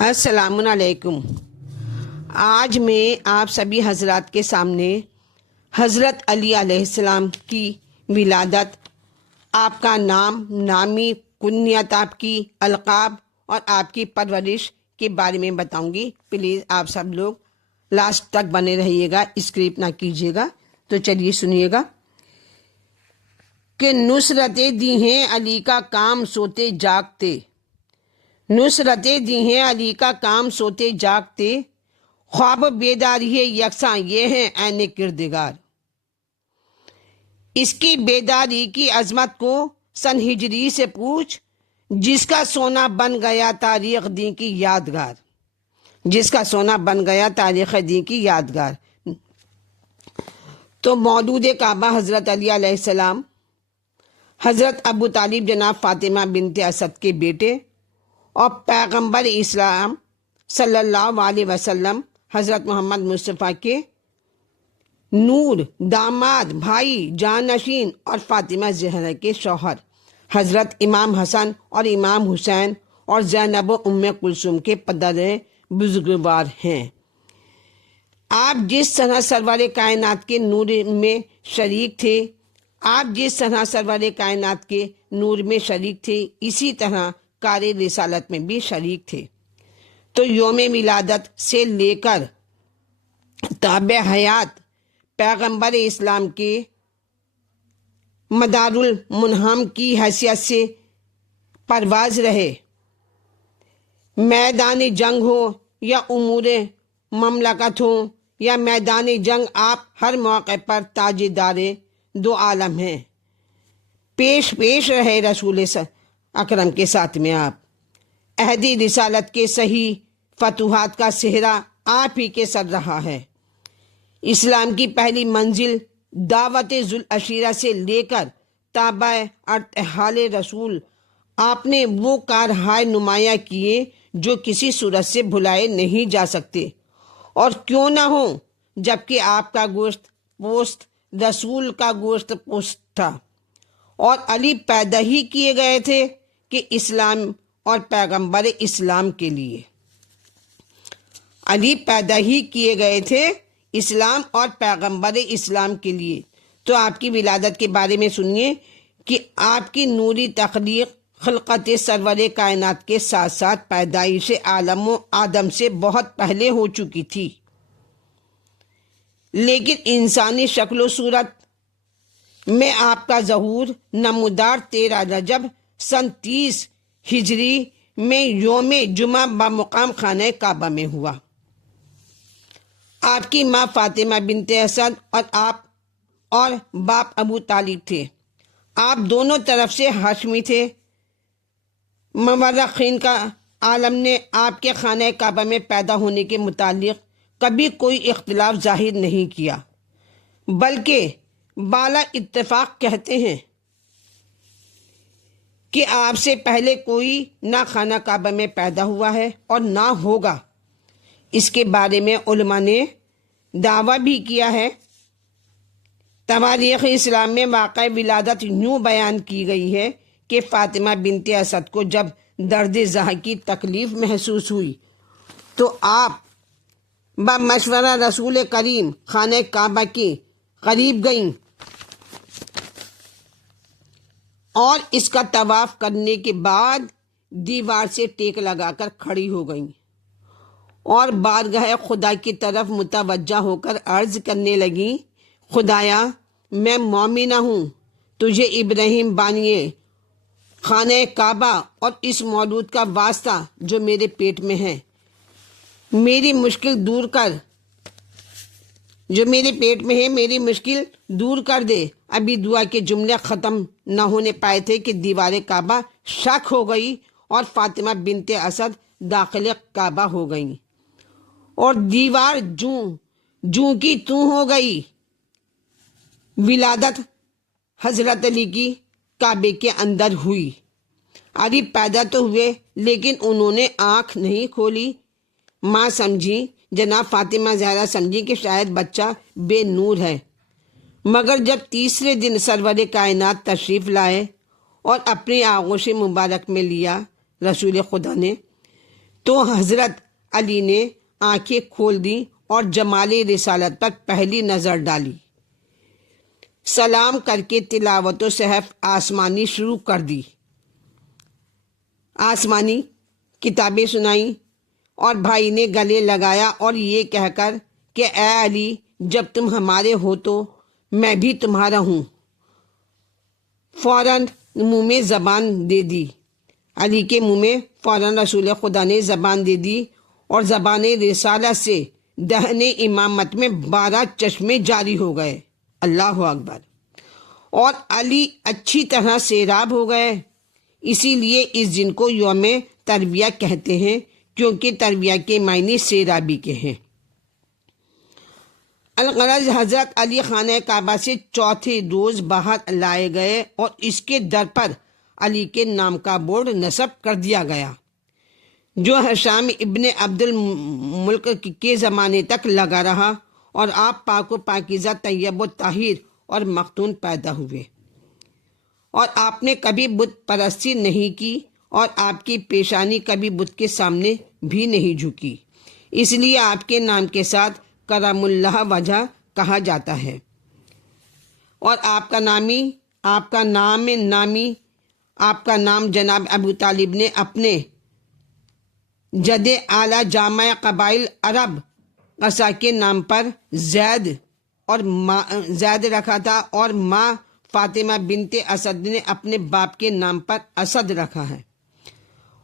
السلام علیکم۔ آج میں آپ سبھی حضرات کے سامنے حضرت علی علیہ السلام کی ولادت، آپ کا نام، نامی، کنیت، آپ کی القاب اور آپ کی پرورش کے بارے میں بتاؤں گی۔ پلیز آپ سب لوگ لاسٹ تک بنے رہیے گا، اسکرپ نہ کیجیے گا۔ تو چلیے سنیے گا کہ نصرتیں دی ہیں علی کا کام سوتے جاگتے، نصرتیں دی ہیں علی کا کام سوتے جاگتے، خواب بیداری ہے یکساں یہ ہیں عین کردگار۔ اس کی بیداری کی عظمت کو سن ہجری سے پوچھ، جس کا سونا بن گیا تاریخ دین کی یادگار، جس کا سونا بن گیا تاریخ دین کی یادگار۔ تو مولود کعبہ حضرت علی علیہ السلام حضرت ابو طالب جناب فاطمہ بنت اسد کے بیٹے اور پیغمبر اسلام صلی اللہ علیہ وسلم حضرت محمد مصطفیٰ کے نور، داماد، بھائی، جانشین اور فاطمہ زہرا کے شوہر حضرت امام حسن اور امام حسین اور زینب و ام کلثوم کے پدر بزرگوار ہیں۔ آپ جس طرح سرور کائنات کے نور میں شریک تھے، آپ جس طرح سرور کائنات کے نور میں شریک تھے، اسی طرح کار رسالت میں بھی شریک تھے۔ تو یوم ولادت سے لے کر تابع حیات پیغمبر اسلام کے مدار المنہم کی حیثیت سے پرواز رہے۔ میدان جنگ ہو یا امور مملکت ہو یا میدان جنگ، آپ ہر موقع پر تاجدار دو عالم ہیں۔ پیش پیش رہے رسول اکرم کے ساتھ میں آپ۔ عہدی رسالت کے صحیح فتوحات کا صحرا آپ ہی کے سر رہا ہے۔ اسلام کی پہلی منزل دعوت ذوالعشیرہ سے لے کر تابع ارتحال رسول، آپ نے وہ کارہائے نمایاں کیے جو کسی صورت سے بھلائے نہیں جا سکتے، اور کیوں نہ ہوں، جبکہ آپ کا گوشت پوست رسول کا گوشت پوست تھا، اور علی پیدا ہی کیے گئے تھے کہ اسلام اور پیغمبر اسلام کے لیے۔ علی پیدا ہی کیے گئے تھے اسلام اور پیغمبر اسلام کے لیے۔ تو آپ کی ولادت کے بارے میں سنیے کہ آپ کی نوری تخلیق خلقت سرور کائنات کے ساتھ ساتھ پیدائش عالم و آدم سے بہت پہلے ہو چکی تھی، لیکن انسانی شکل و صورت میں آپ کا ظہور نمودار 13 رجب سن 30 ہجری میں یوم جمعہ بمقام خانہ کعبہ میں ہوا۔ آپ کی ماں فاطمہ بنت اسد اور آپ اور باپ ابو طالب تھے۔ آپ دونوں طرف سے ہاشمی تھے۔ مورخین کا عالم نے آپ کے خانہ کعبہ میں پیدا ہونے کے متعلق کبھی کوئی اختلاف ظاہر نہیں کیا، بلکہ بالا اتفاق کہتے ہیں کہ آپ سے پہلے کوئی نہ خانہ کعبہ میں پیدا ہوا ہے اور نہ ہوگا۔ اس کے بارے میں علماء نے دعویٰ بھی کیا ہے۔ تواریخ اسلام میں واقع ولادت یوں بیان کی گئی ہے کہ فاطمہ بنت اسد کو جب درد زہ کی تکلیف محسوس ہوئی تو آپ بمشورہ رسول کریم خانہ کعبہ کے قریب گئیں اور اس کا طواف کرنے کے بعد دیوار سے ٹیک لگا کر کھڑی ہو گئیں اور بارگاہ خدا کی طرف متوجہ ہو کر عرض کرنے لگیں، خدایا، میں مومنہ ہوں، تجھے ابراہیم بانی خانہ کعبہ اور اس مولود کا واسطہ جو میرے پیٹ میں ہے، میری مشکل دور کر، جو میرے پیٹ میں ہے میری مشکل دور کر دے۔ ابھی دعا کے جملے ختم نہ ہونے پائے تھے کہ دیوار کعبہ شق ہو گئی اور فاطمہ بنت اسد داخل کعبہ ہو گئیں، اور دیوار جوں کی توں ہو گئی۔ ولادت حضرت علی کی کعبے کے اندر ہوئی۔ علی پیدا تو ہوئے لیکن انہوں نے آنکھ نہیں کھولی۔ ماں سمجھی، جناب فاطمہ زہرا سمجھی کہ شاید بچہ بے نور ہے، مگر جب تیسرے دن سرور کائنات تشریف لائے اور اپنے آغوش مبارک میں لیا رسول خدا نے، تو حضرت علی نے آنکھیں کھول دیں اور جمال رسالت پر پہلی نظر ڈالی، سلام کر کے تلاوت و صحف آسمانی شروع کر دی، آسمانی کتابیں سنائیں، اور بھائی نے گلے لگایا اور یہ کہہ کر کہ اے علی، جب تم ہمارے ہو تو میں بھی تمہارا ہوں، فوراً منہ میں زبان دے دی۔ علی کے منہ میں فوراً رسول خدا نے زبان دے دی اور زبان رسالت سے دہن امامت میں 12 چشمے جاری ہو گئے۔ اللہ اکبر! اور علی اچھی طرح سیراب ہو گئے۔ اسی لیے اس دن کو یوم تربیہ کہتے ہیں، کیونکہ تربیہ کے معنی سیرابی کے ہیں۔ الغرض حضرت علی خانہ کعبہ سے چوتھے روز باہر لائے گئے اور اس کے در پر علی کے نام کا بورڈ نصب کر دیا گیا، جو ہشام ابن عبد الملک کے زمانے تک لگا رہا، اور آپ پاک و پاکیزہ، طیب و طاہر اور مختون پیدا ہوئے، اور آپ نے کبھی بت پرستی نہیں کی، اور آپ کی پیشانی کبھی بت کے سامنے بھی نہیں جھکی، اس لیے آپ کے نام کے ساتھ کرم اللہ وجہ کہا جاتا ہے۔ اور آپ کا نام جناب ابو طالب نے اپنے جد اعلیٰ جامع قبائل عرب قصا کے نام پر زید رکھا تھا، اور ماں فاطمہ بنت اسد نے اپنے باپ کے نام پر اسد رکھا ہے،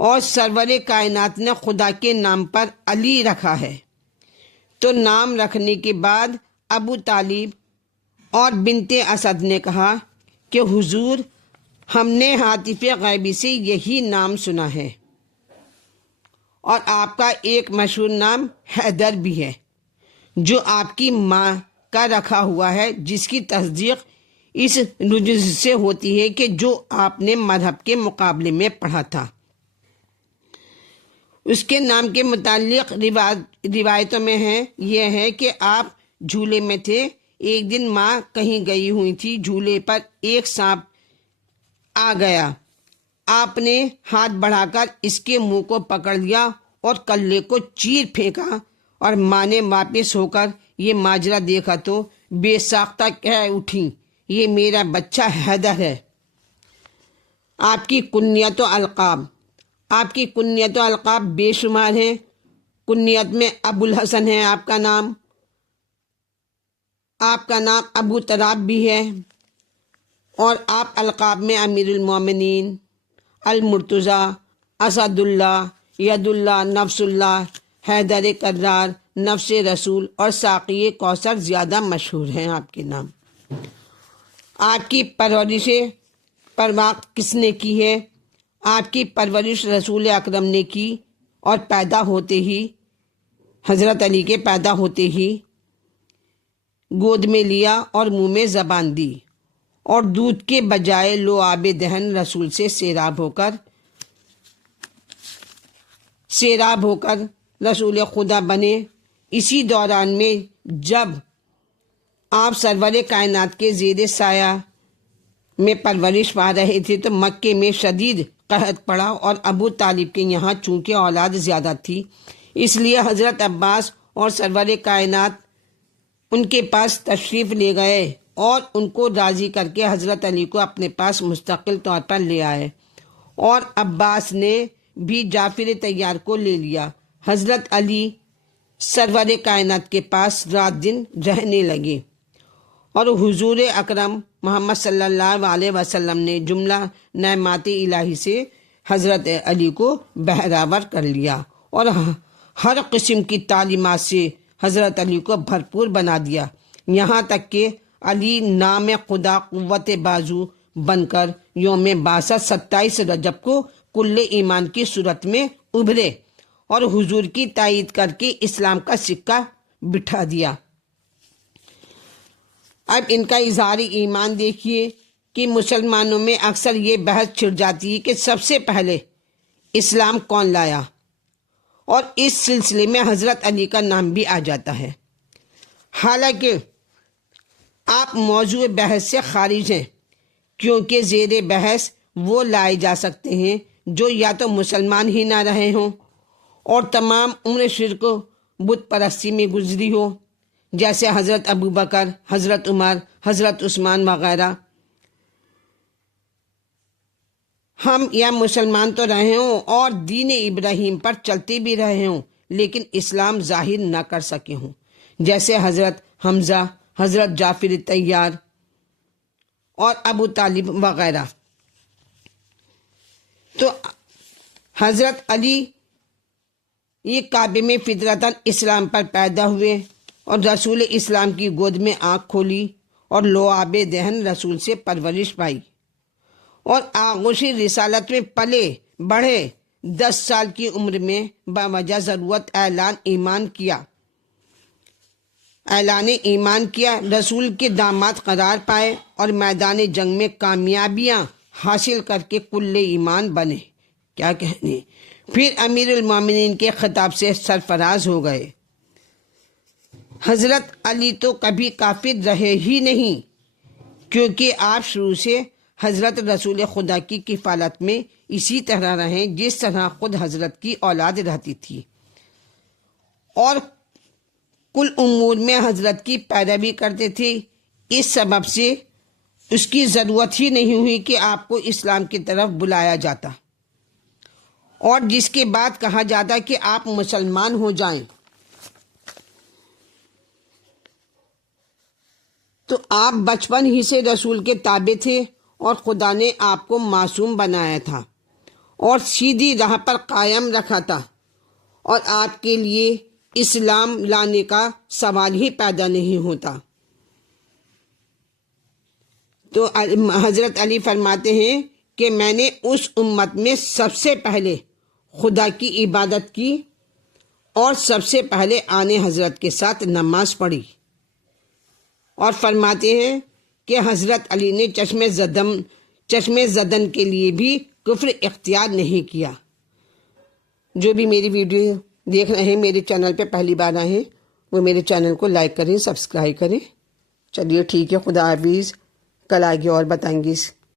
اور سرور کائنات نے خدا کے نام پر علی رکھا ہے۔ تو نام رکھنے کے بعد ابو طالب اور بنت اسد نے کہا کہ حضور، ہم نے ہاتف غیبی سے یہی نام سنا ہے، اور آپ کا ایک مشہور نام حیدر بھی ہے، جو آپ کی ماں کا رکھا ہوا ہے، جس کی تصدیق اس رجز سے ہوتی ہے کہ جو آپ نے مذہب کے مقابلے میں پڑھا تھا۔ اس کے نام کے متعلق روایتوں میں یہ ہے کہ آپ جھولے میں تھے، ایک دن ماں کہیں گئی ہوئی تھی، جھولے پر ایک سانپ آ گیا، آپ نے ہاتھ بڑھا کر اس کے منہ کو پکڑ لیا اور کلے کو چیر پھینکا، اور ماں نے واپس ہو کر یہ ماجرا دیکھا تو بے ساختہ کہہ اٹھی، یہ میرا بچہ حیدر ہے۔ آپ کی کنیت و القاب بے شمار ہیں۔ کنیت میں ابو الحسن ہے آپ کا نام ابو تراب بھی ہے، اور آپ القاب میں امیر المومنین، المرتضیٰ، اسد اللہ، ید اللہ، نفس اللہ، حیدر کرار، نفس رسول اور ساقی کوثر زیادہ مشہور ہیں آپ کے نام۔ آپ کی پرورش کس نے کی ہے؟ آپ کی پرورش رسول اکرم نے کی، اور حضرت علی کے پیدا ہوتے ہی گود میں لیا اور منہ میں زبان دی، اور دودھ کے بجائے لعاب دہن رسول سے سیراب ہو کر رسول خدا بنے۔ اسی دوران میں جب آپ سرور کائنات کے زیر سایہ میں پرورش پا رہے تھے تو مکے میں شدید قحط پڑا، اور ابو طالب کے یہاں چونکہ اولاد زیادہ تھی، اس لیے حضرت عباس اور سرور کائنات ان کے پاس تشریف لے گئے اور ان کو راضی کر کے حضرت علی کو اپنے پاس مستقل طور پر لے آئے، اور عباس نے بھی جعفر طیار کو لے لیا۔ حضرت علی سرور کائنات کے پاس رات دن رہنے لگے، اور حضور اکرم محمد صلی اللہ علیہ وسلم نے جملہ نعمات الہی سے حضرت علی کو بہرور کر لیا، اور ہر قسم کی تعلیمات سے حضرت علی کو بھرپور بنا دیا، یہاں تک کہ علی نام خدا قوت بازو بن کر یوم بعثت 27 رجب کو کل ایمان کی صورت میں ابھرے، اور حضور کی تائید کر کے اسلام کا سکہ بٹھا دیا۔ اب ان کا اظہار ایمان دیکھیے کہ مسلمانوں میں اکثر یہ بحث چھڑ جاتی ہے کہ سب سے پہلے اسلام کون لایا، اور اس سلسلے میں حضرت علی کا نام بھی آ جاتا ہے، حالانکہ آپ موضوع بحث سے خارج ہیں، کیونکہ زیر بحث وہ لائے جا سکتے ہیں جو یا تو مسلمان ہی نہ رہے ہوں، اور تمام عمر شرک بت پرستی میں گزری ہو، جیسے حضرت ابو بکر، حضرت عمر، حضرت عثمان وغیرہ. ہم یا مسلمان تو رہے ہوں اور دین ابراہیم پر چلتے بھی رہے ہوں، لیکن اسلام ظاہر نہ کر سکے ہوں، جیسے حضرت حمزہ، حضرت جعفر طیار اور ابو طالب وغیرہ. تو حضرت علی یہ کعبے میں فطرتاً اسلام پر پیدا ہوئے اور رسول اسلام کی گود میں آنکھ کھولی اور لعاب دہن رسول سے پرورش پائی اور آغوش رسالت میں پلے بڑھے. 10 سال کی عمر میں باوجہ ضرورت اعلان ایمان کیا، رسول کے داماد قرار پائے اور میدان جنگ میں کامیابیاں حاصل کر کے کل ایمان بنے. کیا کہنے، پھر امیر المومنین کے خطاب سے سرفراز ہو گئے. حضرت علی تو کبھی کافر رہے ہی نہیں، کیونکہ آپ شروع سے حضرت رسول خدا کی کفالت میں اسی طرح رہیں جس طرح خود حضرت کی اولاد رہتی تھی، اور کل امور میں حضرت کی پیروی کرتے تھے. اس سبب سے اس کی ضرورت ہی نہیں ہوئی کہ آپ کو اسلام کی طرف بلایا جاتا اور جس کے بعد کہا جاتا کہ آپ مسلمان ہو جائیں. تو آپ بچپن ہی سے رسول کے تابع تھے اور خدا نے آپ کو معصوم بنایا تھا اور سیدھی راہ پر قائم رکھا تھا، اور آپ کے لیے اسلام لانے کا سوال ہی پیدا نہیں ہوتا. تو حضرت علی فرماتے ہیں کہ میں نے اس امت میں سب سے پہلے خدا کی عبادت کی اور سب سے پہلے آنے حضرت کے ساتھ نماز پڑھی. اور فرماتے ہیں کہ حضرت علی نے چشم زدن کے لیے بھی کفر اختیار نہیں کیا. جو بھی میری ویڈیو دیکھ رہے ہیں، میرے چینل پہ پہلی بار آئے ہیں، وہ میرے چینل کو لائک کریں، سبسکرائب کریں. چلیے ٹھیک ہے، خدا حافظ. کل آگے اور بتائیں گے اس